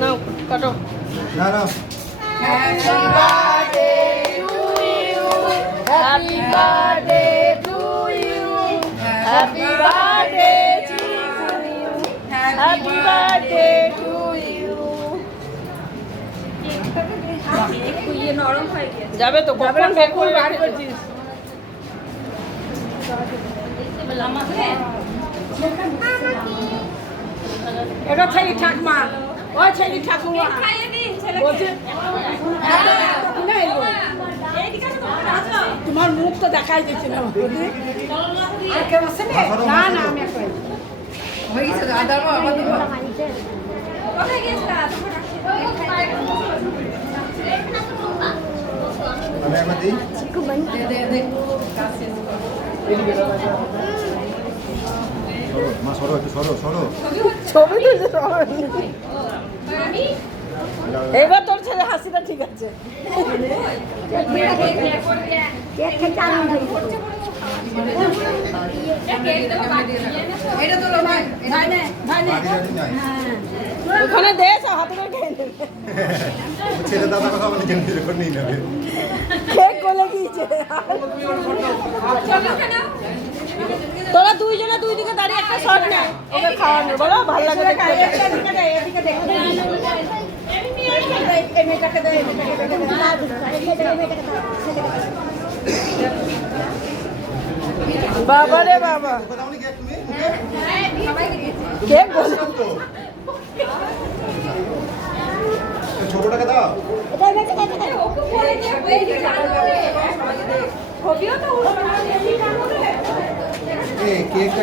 নাও কাটো। না না happy birthday to you, happy birthday to you, happy birthday to you, happy birthday to you. যাবে তো কখন বেকুল বার করছিস? এটা ছেলে ঠাকুমা, ও ছেলে ঠাকুমা বলছে তোমার মুখ তো দেখাই দিচ্ছে না। না না আমি হয়ে গেছে দাদা বাবা আমি একবার দিই সরো, মা সরো একটু সরো সরো ছবি তুলছে। এবার তোর ছেলে হাসিটা ঠিক আছে। এটা তো ভাই ভাই নে ভাই নে বাড়ি নাই ওখানে দে সব হাতে করে খেয়ে নেবে। ছেলে দাদা কথা বলে কেন নিজে করে নিয়ে নেবে কেক গলে গিয়েছে। তোরা দুইজনে দুই দিকে দাঁড়িয়ে একটা শট নে, ওকে খাওয়ানো বলো ভালো লাগে বাবা রে বাবা কোথাও নি কেক তুমি কেক গলে ছোটটাকে দাও ছবিও তো কেকটা